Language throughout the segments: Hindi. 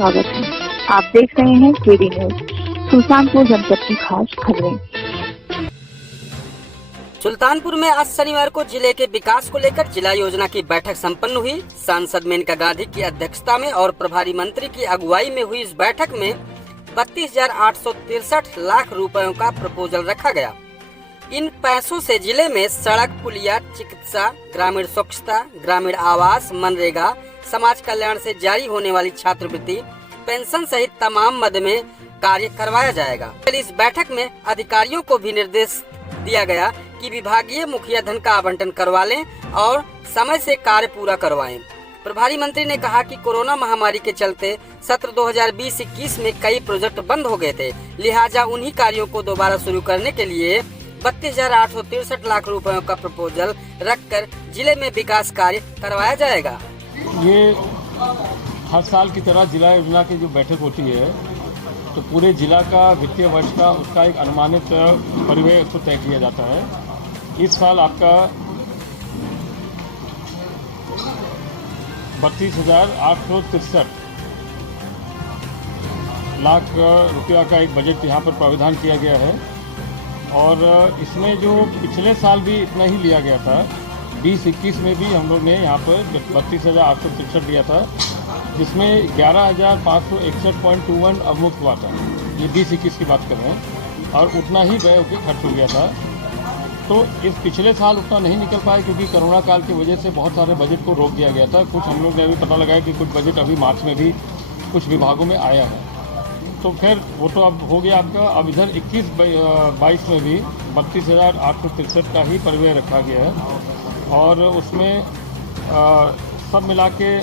स्वागत है। आप देख रहे हैं केडी न्यूज, सुल्तानपुर जनपद की खास खबरें। सुल्तानपुर में आज शनिवार को जिले के विकास को लेकर जिला योजना की बैठक संपन्न हुई। सांसद मेनका गांधी की अध्यक्षता में और प्रभारी मंत्री की अगुवाई में हुई इस बैठक में 32,863 लाख रुपयों का प्रपोजल रखा गया। इन पैसों से जिले में सड़क, पुलिया, चिकित्सा, ग्रामीण स्वच्छता, ग्रामीण आवास, मनरेगा, समाज कल्याण से जारी होने वाली छात्रवृत्ति, पेंशन सहित तमाम मद में कार्य करवाया जाएगा। इस बैठक में अधिकारियों को भी निर्देश दिया गया कि विभागीय मुखिया धन का आवंटन करवा लें और समय से कार्य पूरा करवाएं। प्रभारी मंत्री ने कहा कि कोरोना महामारी के चलते सत्र 2020-21 में कई प्रोजेक्ट बंद हो गए थे, लिहाजा उन्हीं कार्यों को दोबारा शुरू करने के लिए 32,863 लाख रुपयों का प्रपोजल रखकर जिले में विकास कार्य करवाया जाएगा। ये हर साल की तरह जिला योजना की जो बैठक होती है तो पूरे जिला का वित्तीय वर्ष का उसका एक अनुमानित परिव्यय उसको तय किया जाता है। इस साल आपका 32,863 लाख रुपया का एक बजट यहाँ पर प्रावधान किया गया है और इसमें जो पिछले साल भी इतना ही लिया गया था, 20-21 में भी हम लोग ने यहाँ पर 32,863 लिया था, जिसमें 11,561.21 अवमुक्त हुआ था। ये 20-21 की बात कर रहे हैं और उतना ही व्यय होकर खर्च हो गया था। तो इस पिछले साल उतना नहीं निकल पाया क्योंकि कोरोना काल की वजह से बहुत सारे बजट को रोक दिया गया था। कुछ हम लोग ने अभी पता लगाया कि कुछ बजट अभी मार्च में भी कुछ विभागों में आया है। तो खैर वो तो अब हो गया आपका। अब इधर 21-22 में भी 32,863 का ही परिव्यय रखा गया है और उसमें सब मिला के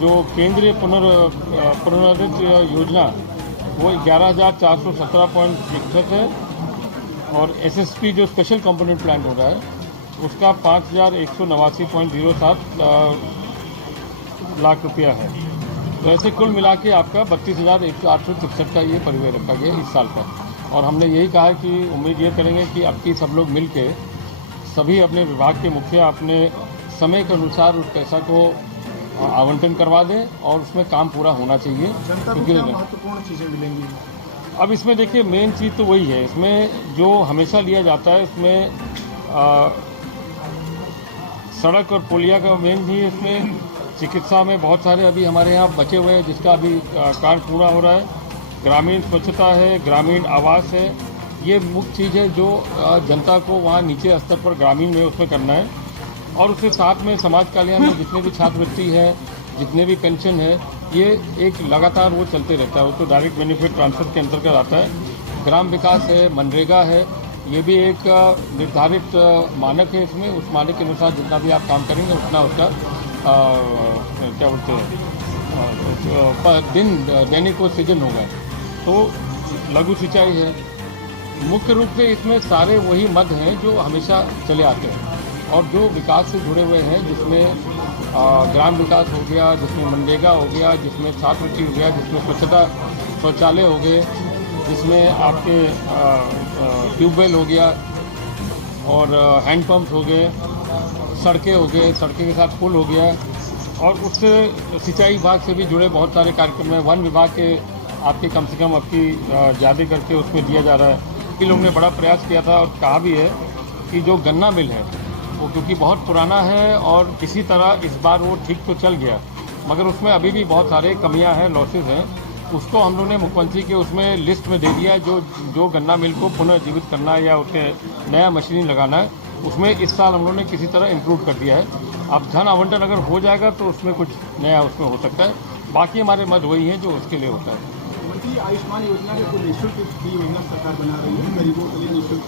जो केंद्रीय पुनर्निर्मित योजना वो 11,417.61 है और एसएसपी जो स्पेशल कंपोनेंट प्लान हो रहा है उसका 5,189.07 लाख रुपया है। तो ऐसे कुल मिला के आपका 32,863 का ये परिव्यय रखा गया इस साल का। और हमने यही कहा है कि उम्मीद ये करेंगे कि अब की सब लोग मिल के सभी अपने विभाग के मुखिया अपने समय के अनुसार उस पैसा को आवंटन करवा दें और उसमें काम पूरा होना चाहिए। क्योंकि महत्वपूर्ण चीज़ें मिलेंगी अब इसमें देखिए मेन चीज़ तो वही है। इसमें जो हमेशा लिया जाता है उसमें सड़क और पुलिया का मेन भी, इसमें चिकित्सा में बहुत सारे अभी हमारे यहाँ बचे हुए हैं जिसका अभी कार्य पूरा हो रहा है। ग्रामीण स्वच्छता है, ग्रामीण आवास है, ये मुख्य चीज़ है जो जनता को वहाँ नीचे स्तर पर ग्रामीण में उसमें करना है। और उसके साथ में समाज कल्याण में जितने भी छात्रवृत्ति है, जितने भी पेंशन है, ये एक लगातार वो चलते रहता है। वो तो डायरेक्ट बेनिफिट ट्रांसफर के अंतर्गत आता है। ग्राम विकास है, मनरेगा है, ये भी एक निर्धारित मानक है। इसमें उस मानक के अनुसार जितना भी आप काम करेंगे उतना उसका क्या बोलते हैं दिन दैनिक को सृजन होगा। तो लघु सिंचाई है। मुख्य रूप से इसमें सारे वही मद हैं जो हमेशा चले आते हैं और जो विकास से जुड़े हुए हैं, जिसमें ग्राम विकास हो गया, जिसमें मनरेगा हो गया, जिसमें छात्रवृत्ति हो गया, जिसमें स्वच्छता शौचालय हो गए, जिसमें आपके ट्यूबवेल हो गया और हैंडपम्प हो गए, सड़कें हो गए, सड़कें के साथ पुल हो गया और उससे सिंचाई विभाग से भी जुड़े बहुत सारे कार्यक्रम हैं। वन विभाग के आपके कम से कम आपकी ज़्यादा करके उसमें दिया जा रहा है। इन लोगों ने बड़ा प्रयास किया था और कहा भी है कि जो गन्ना मिल है वो क्योंकि बहुत पुराना है और किसी तरह इस बार वो ठीक तो चल गया, मगर उसमें अभी भी बहुत सारे कमियां हैं, लॉसेस हैं। उसको हम लोग ने मुख्यमंत्री के उसमें लिस्ट में दे दिया है। जो गन्ना मिल को पुनर्जीवित करना है या उसके नया मशीनिंग लगाना है, उसमें इस साल हम लोग ने किसी तरह इंक्लूड कर दिया है। अब धन आवंटन अगर हो जाएगा तो उसमें कुछ नया उसमें हो सकता है। बाकी हमारे मद वही हैं जो उसके लिए होता है। आयुष्मान योजना के कोई निःशुल्क योजना सरकार बना रही है, गरीबों के लिए निःशुल्क।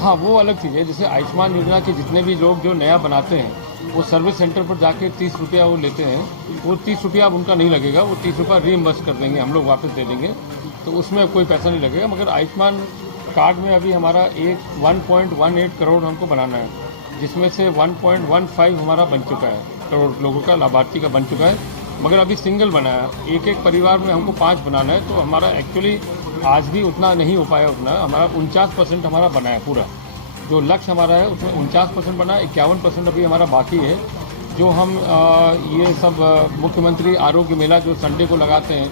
हाँ, वो अलग चीज़ है। जैसे आयुष्मान योजना के जितने भी लोग जो नया बनाते हैं वो सर्विस सेंटर पर जाके 30 रुपया वो लेते हैं। वो 30 रुपया अब उनका नहीं लगेगा, वो 30 रुपया रीइंबर्स कर देंगे, हम लोग वापस दे देंगे, तो उसमें कोई पैसा नहीं लगेगा। मगर आयुष्मान कार्ड में अभी हमारा 1.18 करोड़ हमको बनाना है, जिसमें से 1.15 हमारा बन चुका है, करोड़ लोगों का लाभार्थी का बन चुका है। मगर अभी सिंगल बना है। एक परिवार में हमको 5 बनाना है, तो हमारा एक्चुअली आज भी उतना नहीं हो पाया। उतना हमारा 49% हमारा बना है। पूरा जो लक्ष्य हमारा है उसमें 49% बना है, 51% अभी हमारा बाकी है। जो हम ये सब मुख्यमंत्री आरोग्य मेला जो संडे को लगाते हैं,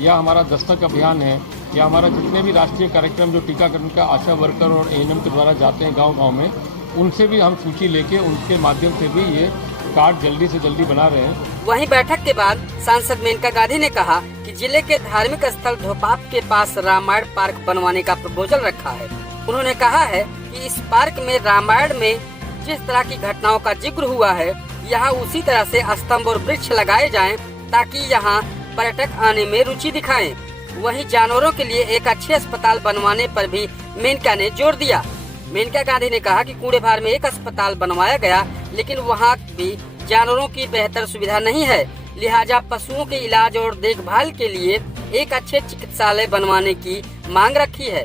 या हमारा दस्तक अभियान है, या हमारा जितने भी राष्ट्रीय कार्यक्रम जो टीकाकरण का आशा वर्कर और एएनएम के द्वारा जाते हैं गांव-गांव में, उनसे भी हम सूची लेके उनके माध्यम से भी ये कार्ड जल्दी से जल्दी बना रहे हैं। वहीं बैठक के बाद सांसद मेनका गांधी ने कहा कि जिले के धार्मिक स्थल धोपाप के पास रामायण पार्क बनवाने का प्रपोजल रखा है। उन्होंने कहा है कि इस पार्क में रामायण में जिस तरह की घटनाओं का जिक्र हुआ है, यहाँ उसी तरह से स्तंभ और वृक्ष लगाए जाएं, ताकि यहाँ पर्यटक आने में रुचि दिखाएं। वहीं जानवरों के लिए एक अच्छे अस्पताल बनवाने पर भी मेनका ने जोर दिया। मेनका गांधी ने कहा कि कूड़ेभार में एक अस्पताल बनवाया गया, लेकिन वहाँ भी जानवरों की बेहतर सुविधा नहीं है, लिहाजा पशुओं के इलाज और देखभाल के लिए एक अच्छे चिकित्सालय बनवाने की मांग रखी है।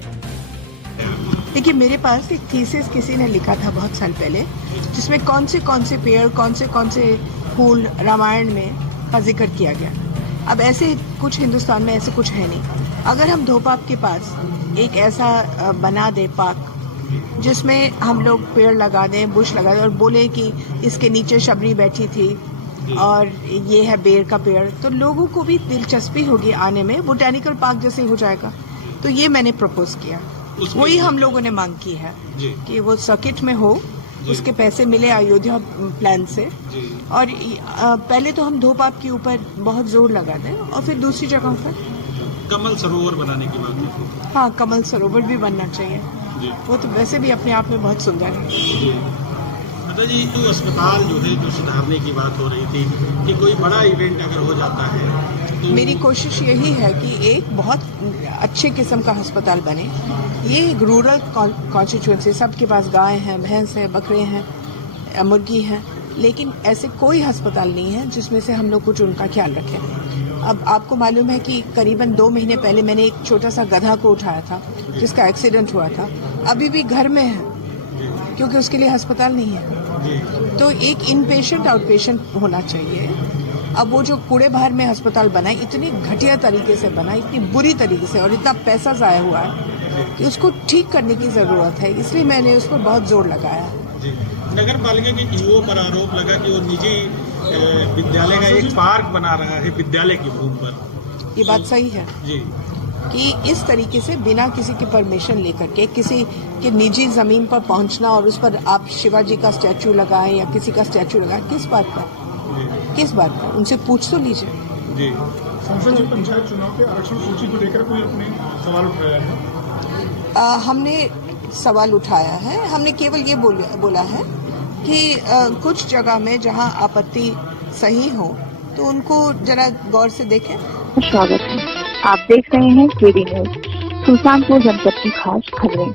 देखिए, मेरे पास एक थीसिस किसी ने लिखा था बहुत साल पहले, जिसमें कौन से पेड़, कौन से फूल रामायण में का जिक्र किया गया। अब ऐसे कुछ हिंदुस्तान में ऐसे कुछ है नहीं। अगर हम धोपाप के पास एक ऐसा बना दे पार्क, जिसमें हम लोग पेड़ लगा दें, बुश लगा दें और बोले कि इसके नीचे शबरी बैठी थी और ये है बेर का पेड़, तो लोगों को भी दिलचस्पी होगी आने में, बोटेनिकल पार्क जैसे हो जाएगा। तो ये मैंने प्रपोज किया, वही हम लोगों ने मांग की है कि वो सर्किट में हो, उसके पैसे मिले अयोध्या प्लान से, और पहले तो हम धोपाप के ऊपर बहुत जोर लगा दें और फिर दूसरी जगहों पर कमल सरोवर बनाने की बात है। हाँ, कमल सरोवर भी बनना चाहिए। वो तो वैसे भी अपने आप में बहुत सुंदर है। जी माता जी, जो अस्पताल जो है जो सुधारने की बात हो रही थी कि कोई बड़ा इवेंट अगर हो जाता है तो मेरी कोशिश यही है कि एक बहुत अच्छे किस्म का अस्पताल बने। ये एक रूरल कॉन्स्टिट्यूएंसी, सबके पास गाय हैं, भैंस है, बकरे हैं, मुर्गी हैं, लेकिन ऐसे कोई अस्पताल नहीं है जिसमें से हम लोग कुछ उनका ख्याल रखें। अब आपको मालूम है कि करीबन 2 महीने पहले मैंने एक छोटा सा गधा को उठाया था जिसका एक्सीडेंट हुआ था, अभी भी घर में है क्योंकि उसके लिए अस्पताल नहीं है। तो एक इन पेशेंट आउट पेशेंट होना चाहिए। अब वो जो कूड़ेभार में अस्पताल बना है, इतनी घटिया तरीके से बना, इतनी बुरी तरीके से, और इतना पैसा जाया हुआ है कि उसको ठीक करने की जरूरत है, इसलिए मैंने उस पर बहुत जोर लगाया। नगर पालिका के ईओ पर आरोप लगा कि वो निजी विद्यालय का एक पार्क बना रहा है विद्यालय की भूमि पर। ये बात सही है जी, कि इस तरीके से बिना किसी की परमिशन लेकर के किसी के निजी जमीन पर पहुंचना और उस पर आप शिवाजी का स्टैचू लगाएं या किसी का स्टैचू लगाएं, किस बात पर उनसे पूछ तो लीजिए। जी संसद जी, पंचायत चुनाव के आरक्षण सूची को लेकर कोई अपने सवाल उठाया है? हमने सवाल उठाया है। हमने केवल ये बोला है कि कुछ जगह में जहां आपत्ति सही हो तो उनको जरा गौर से देखें। स्वागत है, आप देख रहे हैं केडी न्यूज, सुल्तानपुर जनपद की खास खबरें।